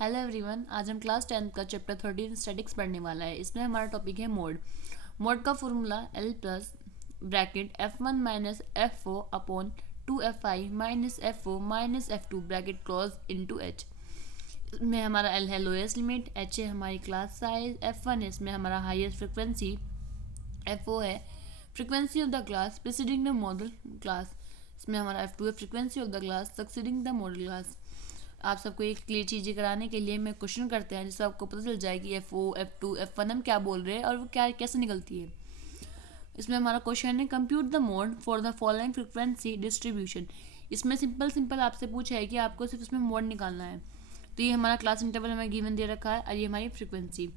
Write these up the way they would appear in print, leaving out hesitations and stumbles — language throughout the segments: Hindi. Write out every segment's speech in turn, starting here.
हेलो एवरीवन, आज हम क्लास 10th का चैप्टर 13 स्टैटिक्स पढ़ने वाला है। इसमें हमारा टॉपिक है मोड। मोड का formula L plus bracket F1 minus F4 upon 2Fi minus F4 minus F2 bracket close into H। इसमें हमारा L है लोएस्ट लिमिट, H है हमारी क्लास साइज, F1 है इसमें हमारा हाईएस्ट फ्रिक्वेंसी, F4 है frequency of the class preceding the model class, इसमें हमारा F2 है frequency of the class succeeding the model class. आप सबको एक क्लियर चीज़ें कराने के लिए मैं क्वेश्चन करते हैं जिससे आपको पता चल जाए कि F4, F2, F1 हम क्या बोल रहे हैं और वो क्या कैसे निकलती है। इसमें हमारा क्वेश्चन है compute the mode for the following frequency distribution. इसमें सिंपल आपसे पूछा है कि आपको सिर्फ इसमें मोड निकालना है। तो ये हमारा क्लास इंटरवल हमें गिवन दे रखा है और ये हमारी फ्रिक्वेंसी।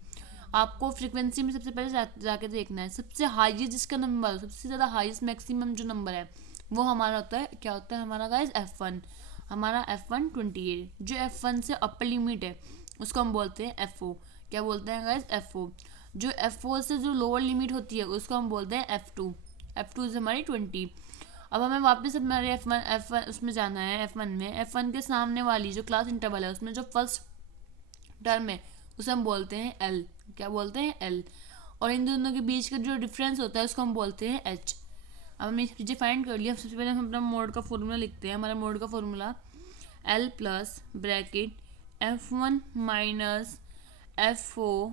आपको फ्रिक्वेंसी में सबसे पहले जाके देखना है सबसे हाईएस्ट जिसका नंबर, सबसे ज़्यादा हाईएस्ट मैक्सिमम जो नंबर है वो हमारा होता है, क्या होता है हमारा गाइस, F1। हमारा F1 28, जो F1 से अपर लिमिट है उसको हम बोलते हैं F4। क्या बोलते हैं गाइस, F4। जो F4 से जो लोअर लिमिट होती है उसको हम बोलते हैं F2। F2 से हमारी 20। अब हमें वापस हमारे F1 उसमें जाना है। F1 के सामने वाली जो क्लास इंटरवल है उसमें जो फर्स्ट टर्म है उसे हम बोलते हैं L। क्या बोलते हैं, L। और इन दोनों के बीच का जो डिफरेंस होता है उसको हम बोलते हैं H। अब हमने चीज़ें फाइंड कर लिया। सबसे पहले हम अपना मोड का फॉर्मूला लिखते हैं। हमारा मोड का formula L plus bracket F1 minus F4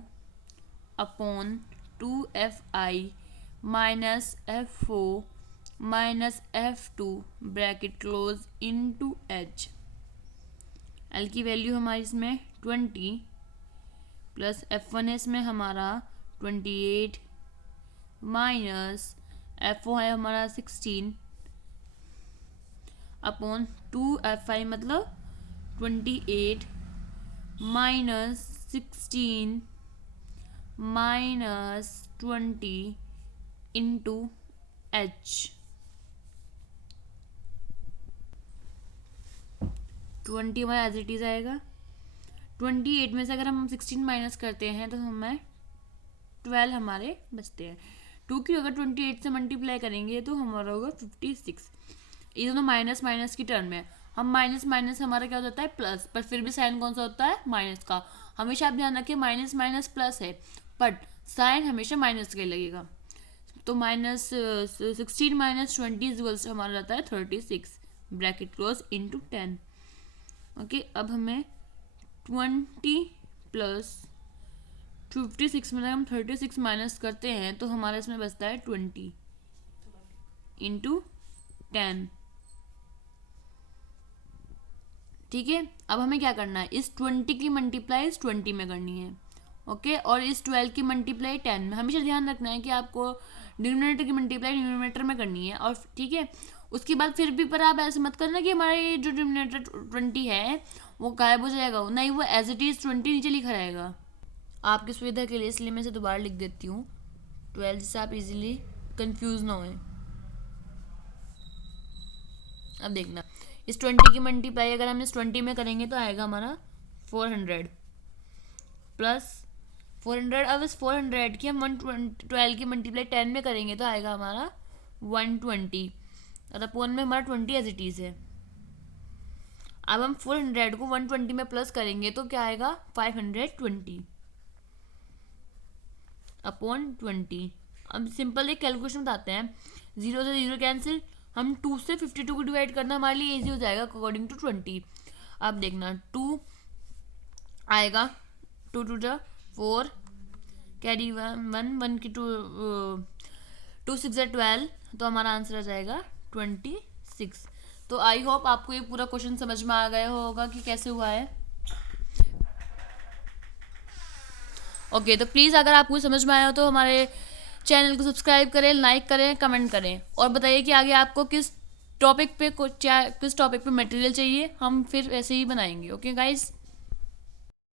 upon 2Fi minus F4 minus F2 bracket close into H। L की वैल्यू हमारी इसमें 20 प्लस F1 है इसमें हमारा 28 माइनस F4 है हमारा 16 अपॉन 2Fi मतलब 28 माइनस 16 माइनस 20 इंटू H। 20 हमारा एज इट इज आएगा। 28 में से अगर हम 16 माइनस करते हैं तो हमें 12 हमारे बचते हैं। 2 की अगर 28 से मल्टीप्लाई करेंगे तो हमारा होगा 56। ये दोनों माइनस माइनस की टर्म है। हम माइनस माइनस हमारा क्या हो जाता है, प्लस, पर फिर भी साइन कौन सा होता है, माइनस का। हमेशा आप ध्यान रखिए माइनस माइनस प्लस है बट साइन हमेशा माइनस का ही लगेगा। तो माइनस 16 माइनस 20 इक्वल्स हमारा रहता है 36 ब्रैकेट क्लोज इनटू 10। ओके, अब हमें 20 प्लस 56 में हम 36 माइनस करते हैं तो हमारा इसमें बचता है 20 इंटू 10। ठीक है, अब हमें क्या करना है, इस 20 की मल्टीप्लाई इस 20 में करनी है। ओके, और इस 12 की मल्टीप्लाई 10 में। हमेशा ध्यान रखना है कि आपको डिनोमिनेटर की मल्टीप्लाई डिनोमिनेटर में करनी है। और ठीक है, उसके बाद फिर भी पर आप ऐसे मत करना कि हमारे जो डिनोमिनेटर 20 है वो गायब हो जाएगा, नहीं, वो एज इट इज 20 नीचे लिखा रहेगा आपकी सुविधा के लिए। इसलिए मैं इसे दोबारा लिख देती हूँ 12, जिससे आप इजीली कंफ्यूज ना होए। अब देखना, इस 20 की मल्टीप्लाई अगर हम इस 20 में करेंगे तो आएगा हमारा 400 प्लस 400। अब इस 400 की हम 12 की मल्टीप्लाई 10 में करेंगे तो आएगा हमारा 120 और अपोन में हमारा 20 एज इट इज है। अब हम 400 को 120 में प्लस करेंगे तो क्या आएगा, 520 अपॉन 20। अब सिंपल एक कैलकुलेशन बताते हैं। 0 से 0 कैंसिल, हम 2 से 52 को डिवाइड करना हमारे लिए इजी हो जाएगा अकॉर्डिंग टू 20। अब देखना 2 आएगा, 2 टू जा 4, कैरी 1 की 2 6 जा 12, तो हमारा आंसर आ जाएगा 26। तो आई होप आपको ये पूरा क्वेश्चन समझ में आ गया होगा कि कैसे हुआ है। ओके, तो प्लीज़ अगर आपको समझ में आया हो तो हमारे चैनल को सब्सक्राइब करें, लाइक करें, कमेंट करें और बताइए कि आगे आपको किस टॉपिक पे मटेरियल चाहिए, हम फिर ऐसे ही बनाएंगे। Okay guys.